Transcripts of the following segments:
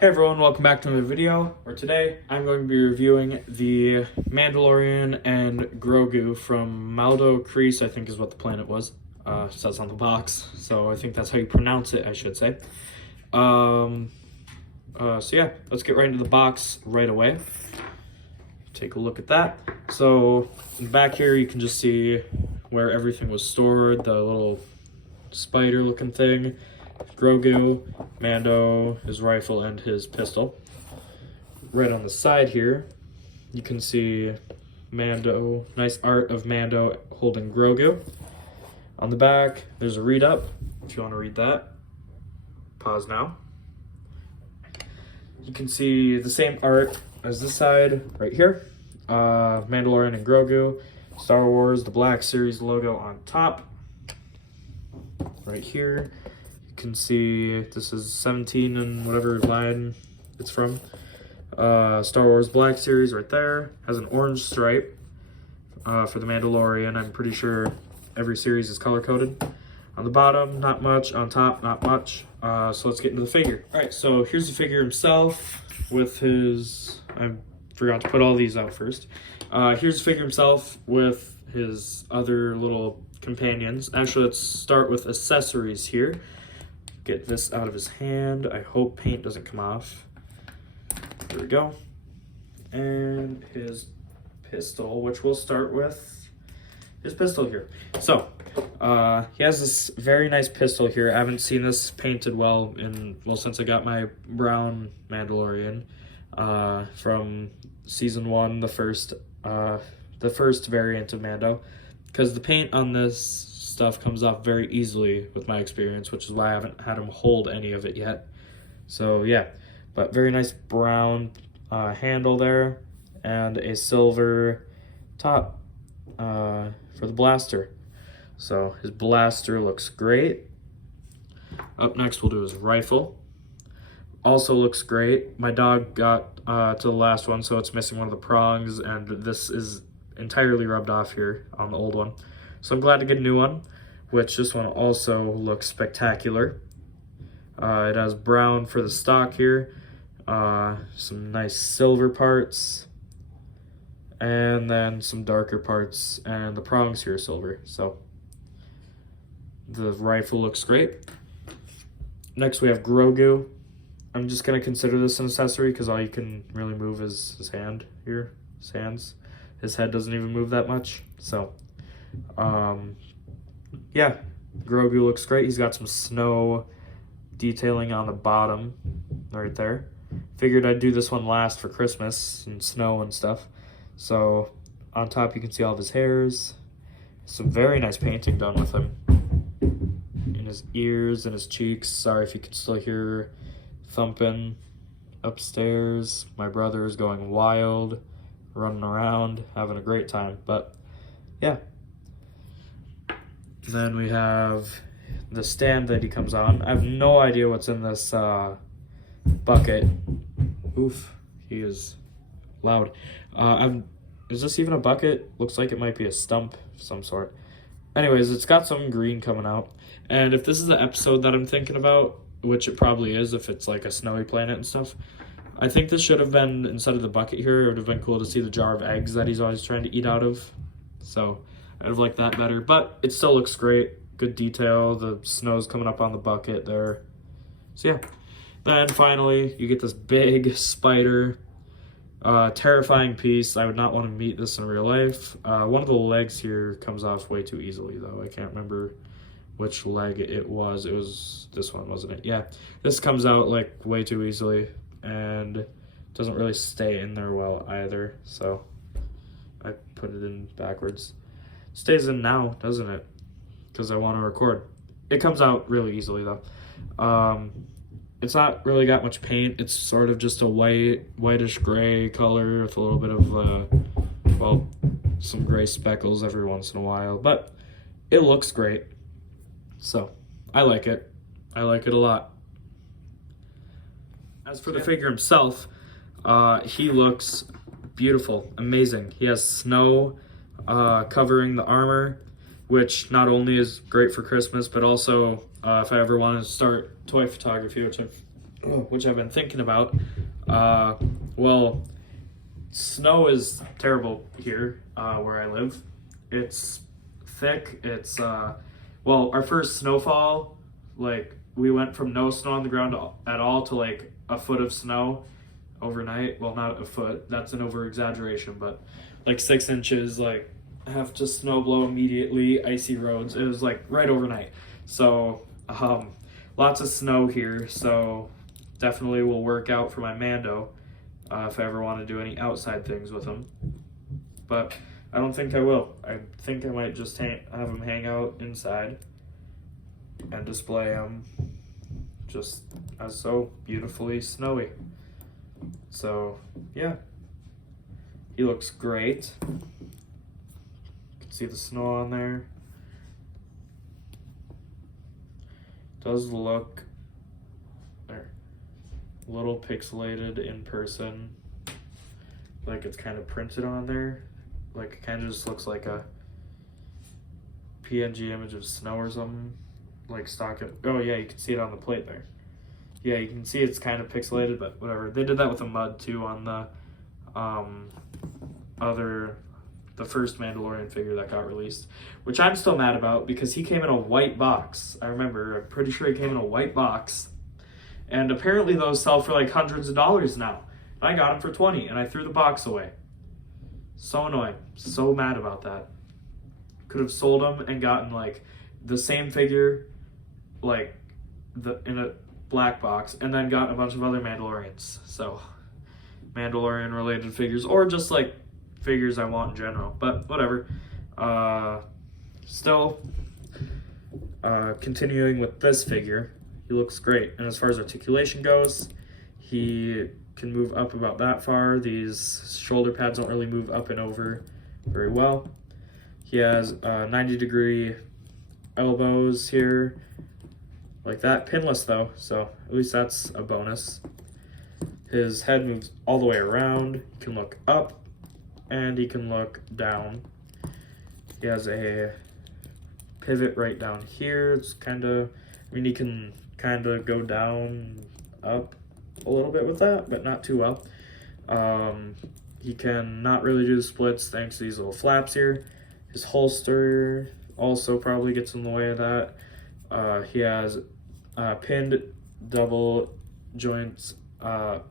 Hey everyone, welcome back to another video, where today I'm going to be reviewing the Mandalorian and Grogu from Maldo Kreis, I think is what the planet was. It says on the box, so I think that's how you pronounce it, I should say. So yeah, let's get right into the box right away. Take a look at that. So in the back here, you can just see where everything was stored, the little spider looking thing. Grogu, Mando, his rifle, and his pistol. Right on the side here, you can see Mando, nice art of Mando holding Grogu. On the back, there's a read up, if you want to read that. Pause now. You can see the same art as this side right here. Mandalorian and Grogu, Star Wars, the Black Series logo on top. Right here. You can see this is 17 and whatever line it's from. Star Wars Black Series right there. Has an orange stripe for the Mandalorian. I'm pretty sure every series is color-coded. On the bottom, not much. On top, not much. So let's get into the figure. Alright, so here's the figure himself with his... I forgot to put all these out first. Here's the figure himself with his other little companions. Actually, let's start with accessories here. Get this out of his hand. I hope paint doesn't come off. There we go. And his pistol, which we'll start with his pistol here. So, he has this very nice pistol here. I haven't seen this painted well since I got my brown Mandalorian from season 1, the first variant of Mando, because the paint on this stuff comes off very easily with my experience, which is why I haven't had him hold any of it yet. So yeah, but very nice brown handle there, and a silver top for the blaster. So his blaster looks great. Up next we'll do his rifle. Also looks great. My dog got to the last one, so it's missing one of the prongs, and this is entirely rubbed off here on the old one. So I'm glad to get a new one, which this one also looks spectacular. It has brown for the stock here, some nice silver parts, and then some darker parts, and the prongs here are silver. So the rifle looks great. Next we have Grogu. I'm just going to consider this an accessory because all you can really move is his hand here, his hands. His head doesn't even move that much, so yeah, Grogu looks great. He's got some snow detailing on the bottom right there. Figured I'd do this one last for Christmas and snow and stuff. So on top you can see all of his hairs. Some very nice painting done with him. In his ears and his cheeks. Sorry if you can still hear thumping upstairs. My brother is going wild, running around, having a great time. But yeah. Then we have the stand that he comes on. I have no idea what's in this bucket. Oof, he is loud. Is this even a bucket? Looks like it might be a stump of some sort. Anyways, it's got some green coming out. And if this is the episode that I'm thinking about, which it probably is if it's like a snowy planet and stuff, I think this should have been, instead of the bucket here, it would have been cool to see the jar of eggs that he's always trying to eat out of. So I'd have liked that better, but it still looks great. Good detail. The snow's coming up on the bucket there. So yeah. Then finally, you get this big spider. Terrifying piece. I would not want to meet this in real life. One of the legs here comes off way too easily, though. I can't remember which leg it was. It was this one, wasn't it? Yeah. This comes out like way too easily and doesn't really stay in there well either. So I put it in backwards. Stays in now, doesn't it? Because I want to record. It comes out really easily though. It's not really got much paint. It's sort of just a whitish gray color with a little bit of well, some gray speckles every once in a while, but it looks great. So I like it. I like it a lot. As for the figure himself, he looks beautiful, amazing. He has snow covering the armor, which not only is great for Christmas, but also if I ever want to start toy photography, which I've which I've been thinking about. Well, snow is terrible here where I live. It's thick. It's well, our first snowfall, like we went from no snow on the ground at all to like a foot of snow overnight. Well, not a foot. That's an over exaggeration, but like 6 inches. Like have to snow blow immediately. Icy roads. It was like right overnight. So lots of snow here. So definitely will work out for my Mando if I ever want to do any outside things with him. But I don't think I will. I think I might just have him hang out inside and display him just as so beautifully snowy. So, yeah. He looks great. You can see the snow on there. Does look there, a little pixelated in person. Like it's kind of printed on there. Like it kind of just looks like a PNG image of snow or something. Like stock it. Oh yeah, you can see it on the plate there. Yeah, you can see it's kind of pixelated, but whatever. They did that with the mud too on the the first Mandalorian figure that got released, which I'm still mad about because he came in a white box. I'm pretty sure he came in a white box, and apparently those sell for like hundreds of dollars now. I got him for 20 and I threw the box away. So annoying. So mad about that. Could have sold them and gotten like the same figure like in a black box and then gotten a bunch of other Mandalorians. So Mandalorian related figures or just like figures I want in general. But whatever. Still continuing with this figure, he looks great. And as far as articulation goes, he can move up about that far. These shoulder pads don't really move up and over very well. He has 90-degree elbows here, like that. Pinless though, so at least that's a bonus. His head moves all the way around. He can look up and he can look down. He has a pivot right down here. It's kind of, I mean, he can kind of go down, up a little bit with that, but not too well. He can not really do the splits thanks to these little flaps here. His holster also probably gets in the way of that. He has pinned double joints or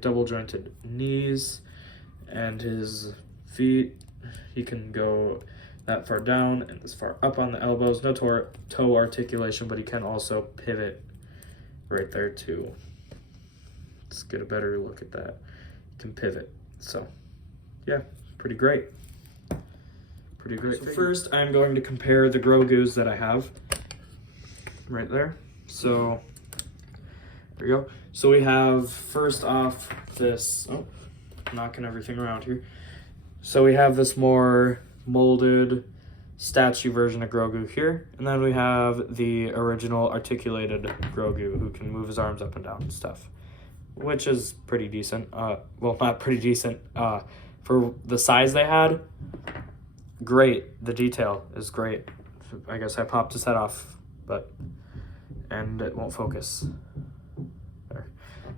double jointed knees, and his feet, he can go that far down and this far up on the elbows. No toe articulation, but he can also pivot right there too. Let's get a better look at that. You can pivot. So yeah, pretty great. Pretty great. So first I'm going to compare the Grogus that I have right there. So there we go. So we have first off this, knocking everything around here. So we have this more molded statue version of Grogu here, and then we have the original articulated Grogu who can move his arms up and down and stuff, which is pretty decent. Well, not pretty decent. For the size they had, great. The detail is great. I guess I popped his head off, and it won't focus. There.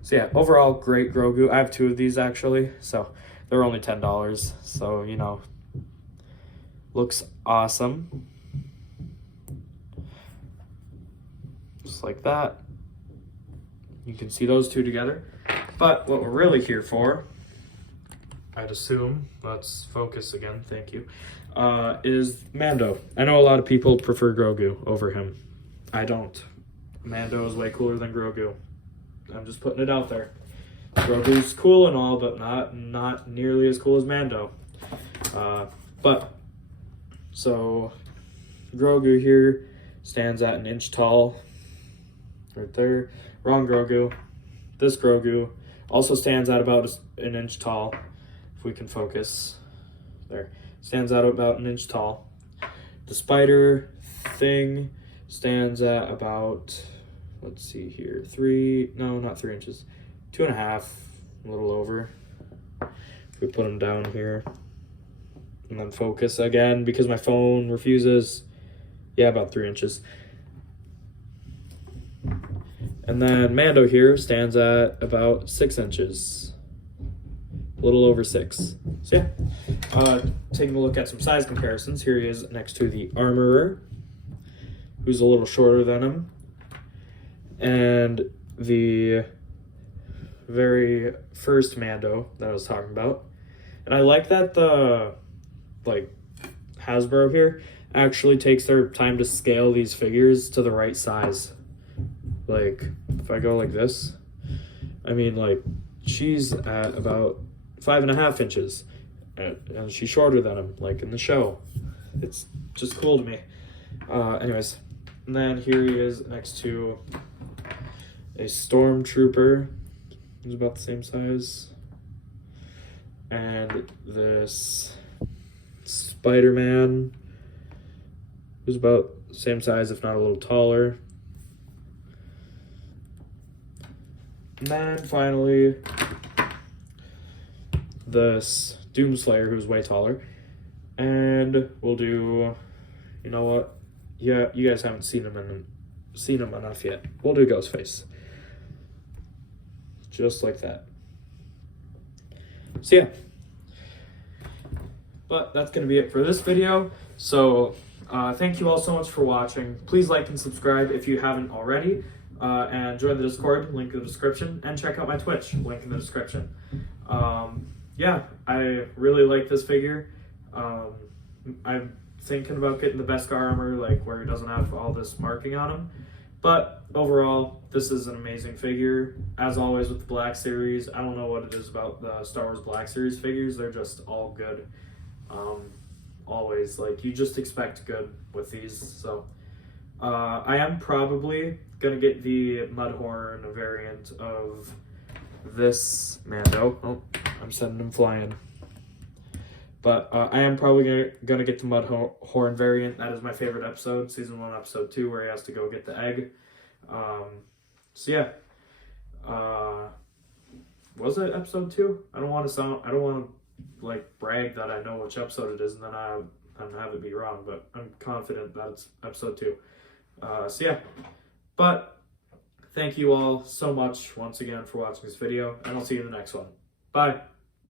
So yeah, overall, great Grogu. I have 2 of these actually, so they're only $10. So, you know, looks awesome. Just like that. You can see those 2 together. But what we're really here for, I'd assume, let's focus again, thank you, is Mando. I know a lot of people prefer Grogu over him. I don't. Mando is way cooler than Grogu. I'm just putting it out there. Grogu's cool and all, but not nearly as cool as Mando. So Grogu here stands at 1 inch tall. Right there. Wrong Grogu. This Grogu also stands at about 1 inch tall. If we can focus. There. Stands out about 1 inch tall. The spider thing stands at about, let's see here, 3, no, not 3 inches. 2.5, a little over. If we put them down here. And then focus again because my phone refuses. Yeah, about 3 inches. And then Mando here stands at about 6 inches. A little over 6. So yeah, taking a look at some size comparisons. Here he is next to the Armorer, who's a little shorter than him. And the very first Mando that I was talking about. And I like that the, like, Hasbro here actually takes their time to scale these figures to the right size. Like, if I go like this, I mean, like, she's at about 5.5 inches, and she's shorter than him, like in the show. It's just cool to me. Anyways, and then here he is next to a Stormtrooper, who's about the same size, and this Spider-Man, who's about the same size, if not a little taller. And then finally, this Doomslayer, who's way taller. And we'll do, you know what? Yeah, you guys haven't seen him enough yet. We'll do Ghostface. Just like that. So yeah. But that's going to be it for this video. So thank you all so much for watching. Please like and subscribe if you haven't already. And join the Discord, link in the description. And check out my Twitch, link in the description. Yeah, I really like this figure. I'm thinking about getting the Beskar armor, like where he doesn't have all this marking on him. But overall, this is an amazing figure. As always with the Black Series, I don't know what it is about the Star Wars Black Series figures. They're just all good. Always, like, you just expect good with these. So I am probably gonna get the Mudhorn variant of this Mando. Oh, I'm sending him flying. But I am probably gonna get the Mudhorn variant. That is my favorite episode, season 1, episode 2, where he has to go get the egg. So yeah, was it episode 2? I don't want to like brag that I know which episode it is, and then have it be wrong. But I'm confident that it's episode 2. So yeah, but thank you all so much once again for watching this video, and I'll see you in the next one. Bye.